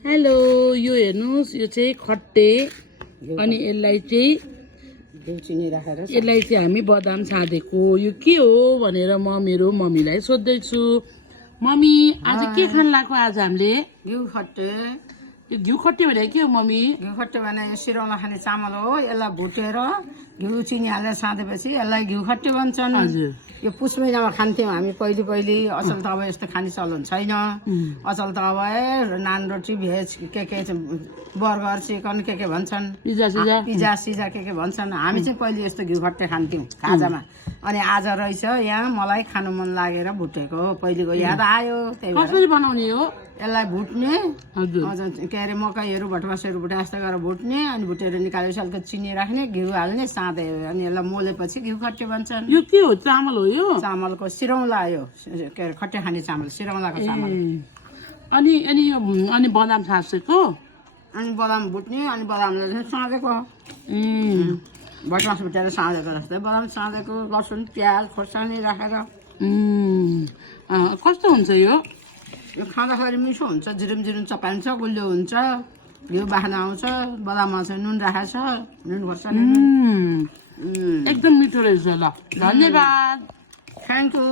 hello यो हेर्नुस् यो चाहिँ खट्टे अनि यसलाई चाहिँ हामी बदाम छादेको यो के हो भनेर म मेरो मम्मीलाई सोध्दै छु मम्मी आज के खान लाग्यो आज हामीले घिउ खट्टे यो घिउ खट्टे भने के हो मम्मी घिउ खट्टे भने यो सिरौला खाने चामल हो यसलाई भुटेर घिउ चिनी हालेर साँधेपछि यसलाई घिउ खट्टे भन्छन् हजुर यो पुस महिनामा खान्थ्यौँ हामी पहिले अचल त अब यस्तो खाने चलन छैन अचल त अब नान रोटी भेज के बर्गर चिकन के भन्छन् पिज्जा सिजा के भन्छन् हामी चाहिँ पहिले यस्तो घिउ खट्टे खान्थ्यौँ खाजामा अनि आज रहेछ यहाँ मलाई खानु मन लागेर भुटेको पहिलेको याद आयो त्यही कसरी बनाउने हो यसलाई भुट्ने हजुर के अरे मकैहरू भटमासहरू भुटे जस्तो गरेर भुट्ने अनि भुटेर निकालेपछि अलिकति चिनी राख्ने घिउ हाल्ने साँधे अनि यसलाई मोलेपछि घिउ खट्टे भन्छन् यो के हो चामल हो यो चामलको सिरौला यो के अरे खट्टे खाने चामल सिरौलाको चामल अनि बदाम छासेको अनि बदाम भुट्ने अनि बदामलाई साँधेको भटमास भुटेर साँधेको जस्तै बदाम साँधेको लसुन प्याज खोर्सानी राखेर कस्तो हुन्छ यो खाँदाखेरि मिठो हुन्छ जिरुम चपाइन्छ गुलियो हुन्छ घिउ बाख्ना आउँछ बदाममा चाहिँ नुन राखेको छ नुन खोर्सानी एकदम मिठो रहेछ ल धन्यवाद थ्याङ्क यू